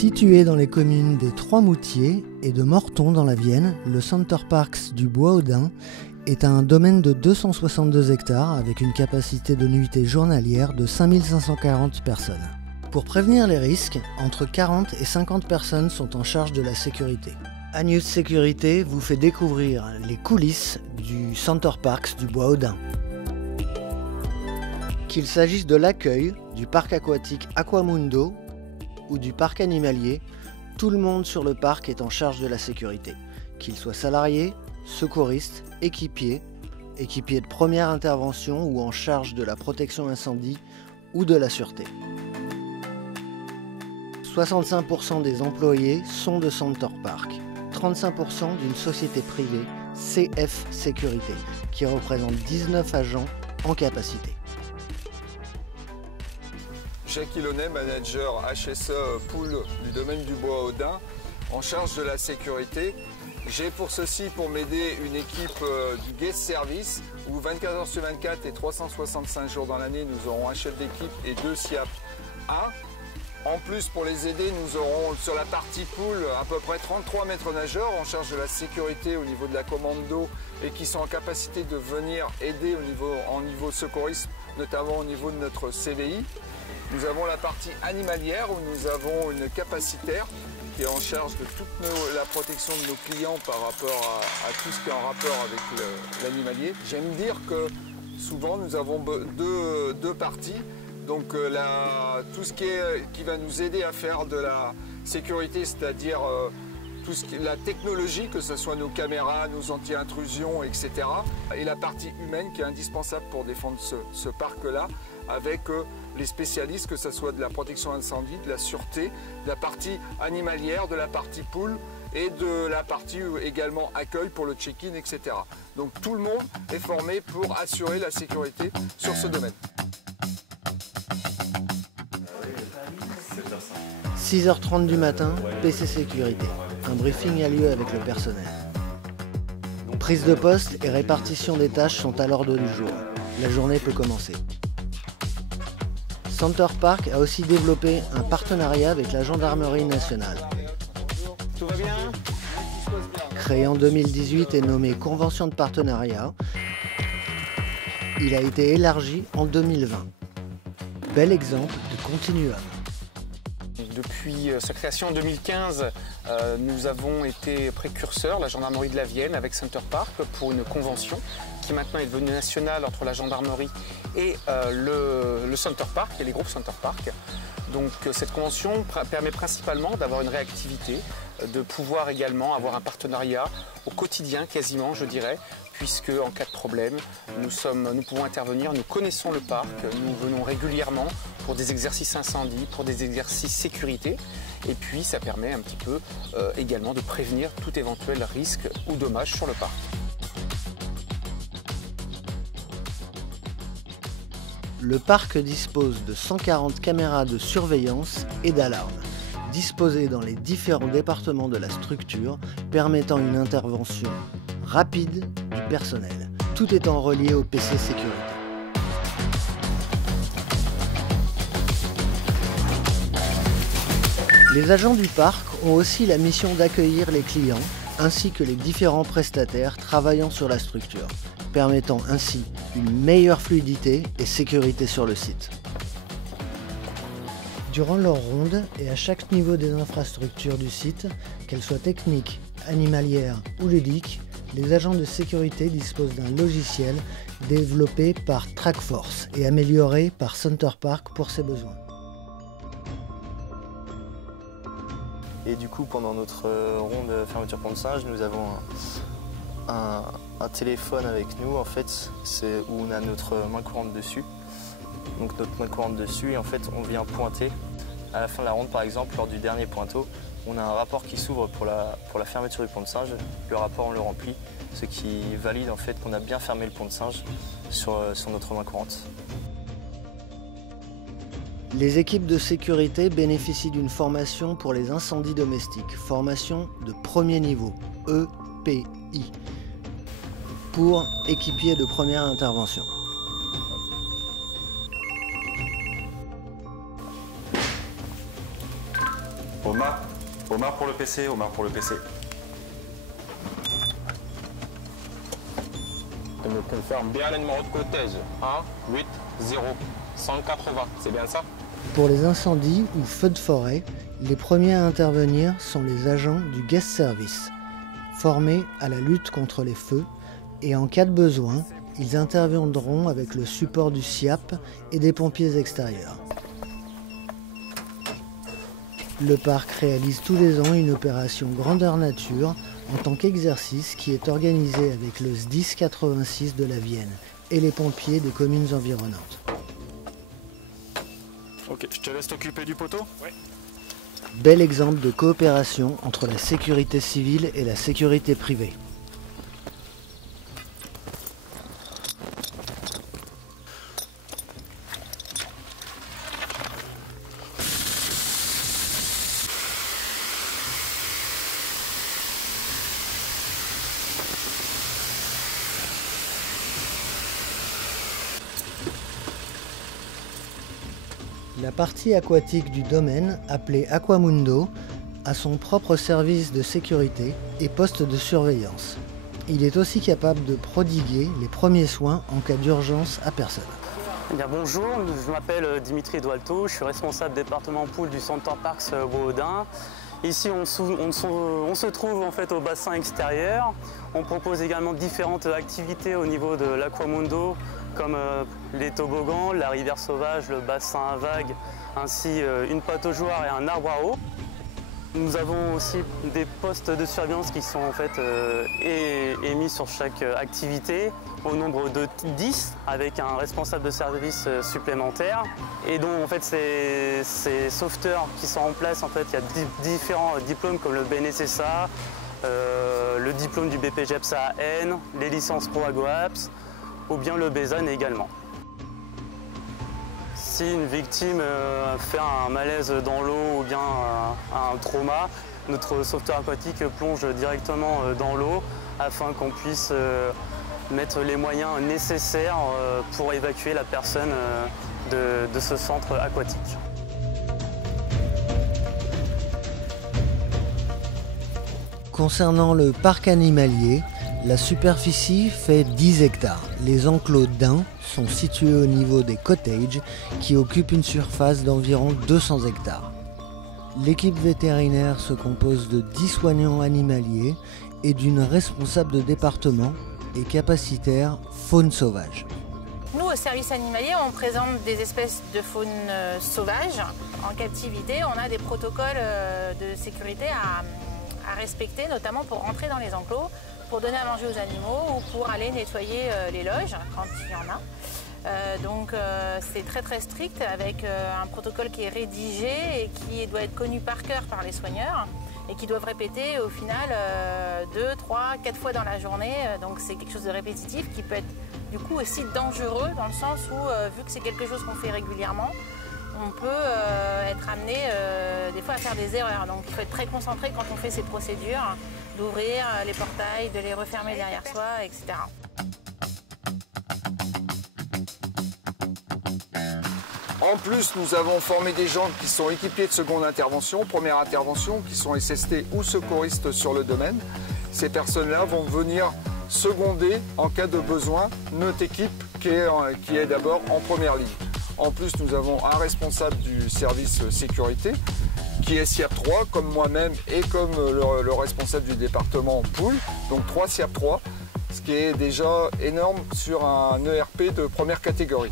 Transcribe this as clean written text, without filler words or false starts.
Situé dans les communes des Trois-Moutiers et de Morton dans la Vienne, le Center Parcs du Bois-Audin est un domaine de 262 hectares avec une capacité de nuitée journalière de 5540 personnes. Pour prévenir les risques, entre 40 et 50 personnes sont en charge de la sécurité. Agnus Sécurité vous fait découvrir les coulisses du Center Parcs du Bois-Audin. Qu'il s'agisse de l'accueil, du parc aquatique Aquamundo ou du parc animalier, tout le monde sur le parc est en charge de la sécurité. Qu'ils soient salariés, secouristes, équipiers de première intervention ou en charge de la protection incendie ou de la sûreté. 65% des employés sont de Center Parcs, 35% d'une société privée, CF Sécurité, qui représente 19 agents en capacité. Jacques Ilonnet, manager HSE Pool du domaine du Bois-Audin, en charge de la sécurité. J'ai pour ceci, pour m'aider, une équipe du guest service où 24 heures sur 24 et 365 jours dans l'année, nous aurons un chef d'équipe et 2 SIAP 1. En plus, pour les aider, nous aurons sur la partie pool à peu près 33 maîtres nageurs en charge de la sécurité au niveau de la commande d'eau et qui sont en capacité de venir aider en niveau secourisme, notamment au niveau de notre CVI. Nous avons la partie animalière où nous avons une capacitaire qui est en charge de toute la protection de nos clients par rapport à tout ce qui est en rapport avec l'animalier. J'aime dire que souvent nous avons deux parties. Donc tout ce qui va nous aider à faire de la sécurité, c'est-à-dire la technologie, que ce soit nos caméras, nos anti-intrusions, etc. Et la partie humaine qui est indispensable pour défendre ce parc-là, avec les spécialistes, que ce soit de la protection incendie, de la sûreté, de la partie animalière, de la partie pool et de la partie également accueil pour le check-in, etc. Donc tout le monde est formé pour assurer la sécurité sur ce domaine. 6h30 du matin, PC Sécurité. Un briefing a lieu avec le personnel. Prise de poste et répartition des tâches sont à l'ordre du jour. La journée peut commencer. Center Parcs a aussi développé un partenariat avec la Gendarmerie nationale. Tout va bien ? Créé en 2018 et nommé Convention de partenariat, il a été élargi en 2020. Bel exemple de continuum. Depuis sa création en 2015, nous avons été précurseurs, la gendarmerie de la Vienne avec Center Parcs, pour une convention qui maintenant est devenue nationale entre la gendarmerie et le Center Parcs et les groupes Center Parcs. Donc cette convention permet principalement d'avoir une réactivité, de pouvoir également avoir un partenariat au quotidien quasiment, je dirais, puisque en cas de problème, nous pouvons intervenir, nous connaissons le parc, nous venons régulièrement pour des exercices incendie, pour des exercices sécurité, et puis ça permet un petit peu également de prévenir tout éventuel risque ou dommage sur le parc. Le parc dispose de 140 caméras de surveillance et d'alarme, disposées dans les différents départements de la structure, permettant une intervention rapide du personnel, tout étant relié au PC Sécurité. Les agents du parc ont aussi la mission d'accueillir les clients, ainsi que les différents prestataires travaillant sur la structure, permettant ainsi une meilleure fluidité et sécurité sur le site. Durant leur ronde et à chaque niveau des infrastructures du site, qu'elles soient techniques, animalières ou ludiques, les agents de sécurité disposent d'un logiciel développé par TrackForce et amélioré par Center Parcs pour ses besoins. Et du coup, pendant notre ronde fermeture pont de singe, nous avons un téléphone avec nous, en fait, où on a notre main courante dessus. Donc notre main courante dessus, et en fait, on vient pointer. À la fin de la ronde, par exemple, lors du dernier pointeau, on a un rapport qui s'ouvre pour la fermeture du pont de singe. Le rapport, on le remplit, ce qui valide en fait qu'on a bien fermé le pont de singe sur notre main courante. Les équipes de sécurité bénéficient d'une formation pour les incendies domestiques, formation de premier niveau, EPI, pour équipiers de première intervention. Omar pour le PC, Omar pour le PC. Tu me confirmes bien le numéro de cortège. 1 8 0 180, c'est bien ça? Pour les incendies ou feux de forêt, les premiers à intervenir sont les agents du guest service, formés à la lutte contre les feux, et en cas de besoin, ils interviendront avec le support du SIAP et des pompiers extérieurs. Le parc réalise tous les ans une opération grandeur nature en tant qu'exercice qui est organisé avec le SDIS 86 de la Vienne et les pompiers des communes environnantes. Ok, je te laisse t'occuper du poteau? Oui. Bel exemple de coopération entre la sécurité civile et la sécurité privée. La partie aquatique du domaine, appelée Aquamundo, a son propre service de sécurité et poste de surveillance. Il est aussi capable de prodiguer les premiers soins en cas d'urgence à personne. Bien, bonjour, je m'appelle Dimitri Doualto, je suis responsable département poule du Center Parcs Bois-Audin. Ici, on se trouve en fait au bassin extérieur. On propose également différentes activités au niveau de l'Aquamundo, comme les toboggans, la rivière sauvage, le bassin à vagues, ainsi une pataugeoire et un arbre à eau. Nous avons aussi des postes de surveillance qui sont en fait émis sur chaque activité, au nombre de 10, avec un responsable de service supplémentaire. Et donc en fait ces sauveteurs qui sont en place, en fait il y a différents diplômes comme le BNSSA, le diplôme du BPGEPS-AN, les licences Pro AGOAPS, ou bien le BESAN également. Si une victime fait un malaise dans l'eau ou bien un trauma, notre sauveteur aquatique plonge directement dans l'eau afin qu'on puisse mettre les moyens nécessaires pour évacuer la personne de ce centre aquatique. Concernant le parc animalier, la superficie fait 10 hectares. Les enclos daims sont situés au niveau des cottages qui occupent une surface d'environ 200 hectares. L'équipe vétérinaire se compose de 10 soignants animaliers et d'une responsable de département et capacitaire faune sauvage. Nous, au service animalier, on présente des espèces de faune sauvage en captivité. On a des protocoles de sécurité à respecter, notamment pour rentrer dans les enclos, pour donner à manger aux animaux ou pour aller nettoyer les loges quand il y en a. Donc c'est très strict avec un protocole qui est rédigé et qui doit être connu par cœur par les soigneurs et qui doivent répéter au final 2, 3, 4 fois dans la journée. Donc c'est quelque chose de répétitif qui peut être du coup aussi dangereux dans le sens où vu que c'est quelque chose qu'on fait régulièrement, on peut être amené des fois à faire des erreurs. Donc il faut être très concentré quand on fait ces procédures, d'ouvrir les portails, de les refermer derrière soi, etc. En plus, nous avons formé des gens qui sont équipés de seconde intervention, première intervention, qui sont SST ou secouristes sur le domaine. Ces personnes-là vont venir seconder en cas de besoin notre équipe qui est d'abord en première ligne. En plus, nous avons un responsable du service sécurité qui est SIAP 3, comme moi-même et comme le responsable du département poule. Donc 3 SIAP 3, ce qui est déjà énorme sur un ERP de première catégorie.